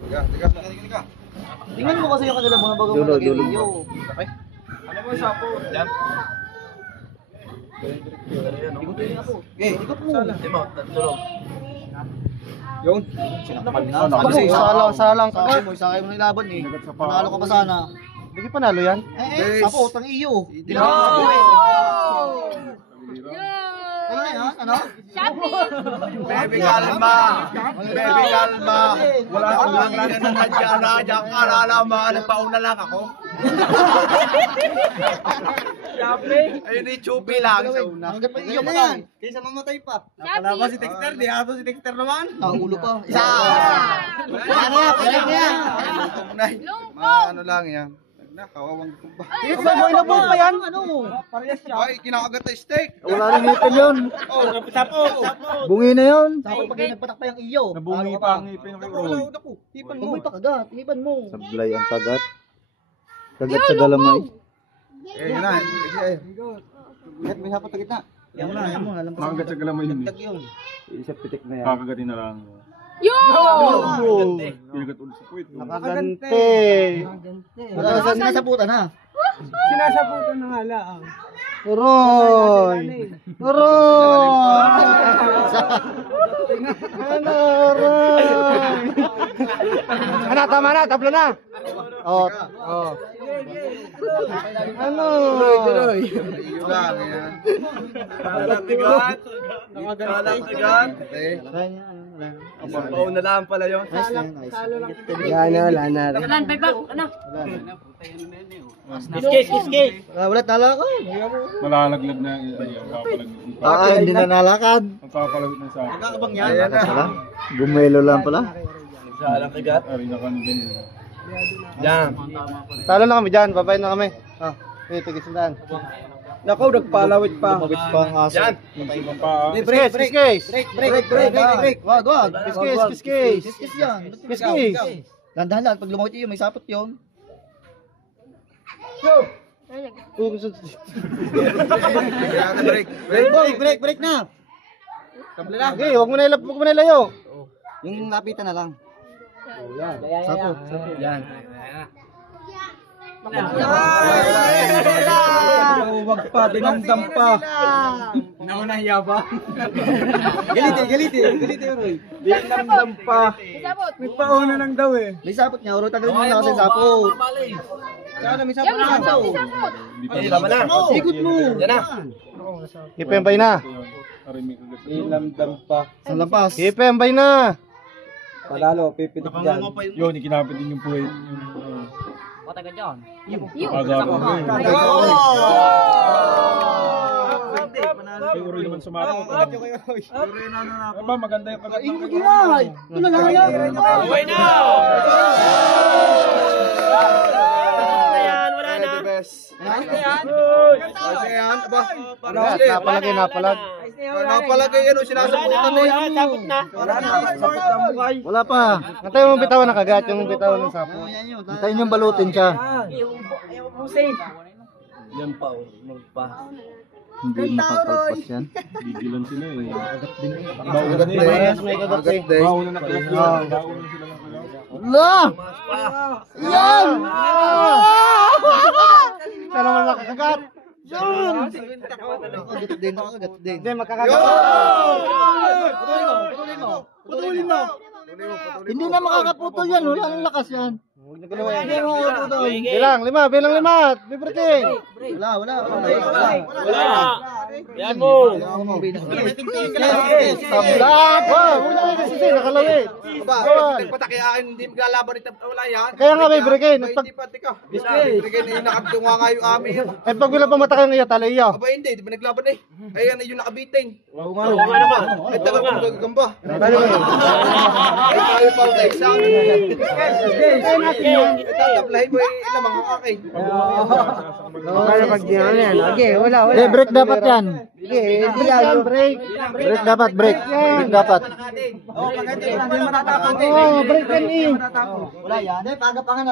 Tiga. Tingnan mo kasi yung kanila mga bago mo lagay iyo. Okay. Ano mo sa po? Yan. Ikutin ako. Okay, ikot mo. Dimo, tulong. Yun. Sinakpan na. Salang ka. Sakay mo nilaban eh. Panalo ka pa sana. Hindi ka panalo yan? Sapo, tang iyo. Ano na yan? Ano? Baby kalma. Baby kalma. Wala akong lang ng kanya na diyan ka nalaman. Pauna lang ako. Ayun ni Chupi lang sa una. Hanggat pa iyo pa yan. Kaysa mamatay pa. Nakalaban si Dexter. Di ato si Dexter naman. Ulo pa. Isa! Kaya yan. Ano lang yan. Nakawawang kumba. Boy pa yan. Ano? Parehas siya. Ay, kinakagat na steak. Wala rin ngipin yun. Sapo. Bungi na yun. Sapo pag nagpatak pa yung iyo. Nabungi pa ang ngipin kay Roy. Tipan Huwag mo. mo pakagat. Hiban mo. Sablay ang kagat. Kagat sa galamay. Yun na. May hapat na gitna. Yan mo. Makagat sa galamay yun. Tag yun. Isa pitik na yan. Kakagatin na lang. Pinagat ulit sa puwit. Nakagante. Wala sinasaputan ha. Sinasaputan na nga lang. Roy! Roy! Ano, Roy? Ano, tama na, tablo na. Oh. Ano? Roy. Iyo lang yan. Nakagagat. Nakagagat. Pauna lang pala yun. Yan, wala na rin. Kiskis. Wala tala ko. Malalaglag na. Hindi na nalakad. Magpapalawit na sa akin. Nakakabang yan. Ayan na. Gumelo lang pala. Salang kagat. Ari na kami din. Yan. Talo na kami dyan, babayin na kami. Tigis na daan. Nakaw, nagpalawit pa. Lumabit pa ang aso. Yan. Break. Wag. Kiskis. Kiskis yan. Kiskis. Dahan-dahan lang. Pag lumawit iyo, may sapot yun. Break na. Okay, wag mo na ilayo. Yung lapitan na lang. Sapot. Yan. Wag pa, dinamdam pa. Naunahiya ba? Galiti, Roy. Dinamdam pa. Nagpauna lang daw eh. May sapot niya, Roy. Tagalin mo na kasi sapot. Sana may sapot na. Ikot mo. Yan na. Ipembay na. Dinamdam pa. Sa lampas. Ipembay na. Palalo, pipitik dyan. Yun, ikinapit din yung puwit. Siguro naman sumapot. Aba, maganda yung kagat. Ikot yan. Ito na lang yan. Uwi na! Wala na. Napalag. Napalagay yan o sinasabutan na yan. Sapot na. Wala pa. Antayin mo bitawan ng kagat, yung bitawan ng sapo. Antayin yung balutin siya. Yan pa o. Magpa. Hindi makapalpas yan. Bigilan sila eh. Kagat na yan. Kagat na yan. Bauna na kagat yan. Bauna sila ng kagat. Wala! Yan! Siya naman nakakagat. Yan! Kagat din. Hindi, makakagat. Putulin mo. Hindi na makakaputol yan. Wala nang lakas yan. Hindi na makakaputol. Bilang lima. Bibriting. Wala. Yan mo. Sablak! Wow! Una kayo kasi nakalawit. Nagpatakiyaan, hindi maglalaban ito. Wala yan. Kaya nga may breakin. Hindi pa, tika. Breakin na yung nakabtunga nga yung amin. Eh pag wala pa matakay ng iya, talo iyo. Aba hindi, di ba naglaban eh. Ayan na yung nakabiting. Oo nga naman. Ay tagal kong gagamba. Ay tayo pa ang kaisa. Tatapalahin mo yung ilamang ang akin. Para pag yan. Okay, wala. Eh, break dapat yan. Break. Break dapat, break. Break dapat. Oh, break yan eh. Wala yan. Pagapangan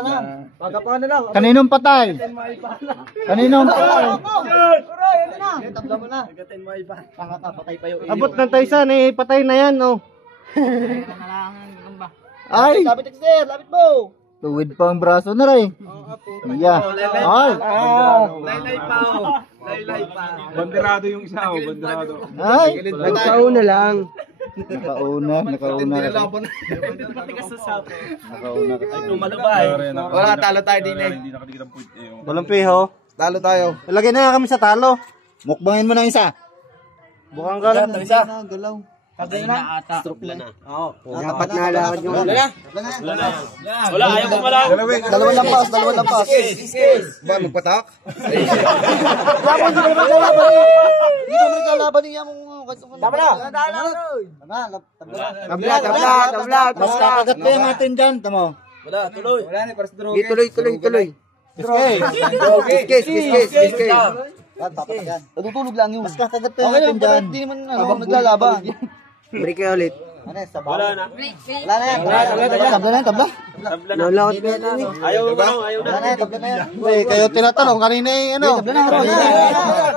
na lang. Kaninong patay? Kaninong patay? Tabla mo na. Patay pa yung iyo. Abot ng taysan eh, patay na yan oh. Ay! Lapit Dexter, lapit mo. Tuwid pa ang braso na rin. Yeah. Ay! Laylay pa, oh. Laylay pa. Banderado yung isa, oh. Banderado. Ay! Nagkauna lang. Nakauna kasi. Nakauna kasi. Wala, talo tayo din eh. Hindi nakadikit ang point eh. Walang piho. Talo tayo. Lagyan na kami sa talo. Mukbangin mo na isa. Bukang ka lang. Isa. Galaw. Kagay na. Stroke na. Oo. Dapat na lakad yung ano. Wala, ayaw ko malang. Dalawang lampas, dalawang lampas. Ba, magpatak? Dapat hindi mo naglalaban eh. Hindi mo naglalaban niya mong... Tama na. Tabla. Mas kakagat pa yung atin dyan. Tamo. Wala, tuloy. Tuloy. Kiss. Natutulog lang yun. Mas kakagat pa yung Okay atin lang, dyan. hindi naman naglalaban. Break ulit. Wala na. Wala na yan. Tabla. Nalakad pa yan. Ayaw mo lang, ayaw na. Wala na yan, tabla na yan. Kayo tinatanong. Kanina yung ano. Tabla na.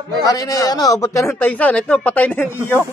Kanina yung ano. Abot ka ng taysan. Ito, patay na yung iyo.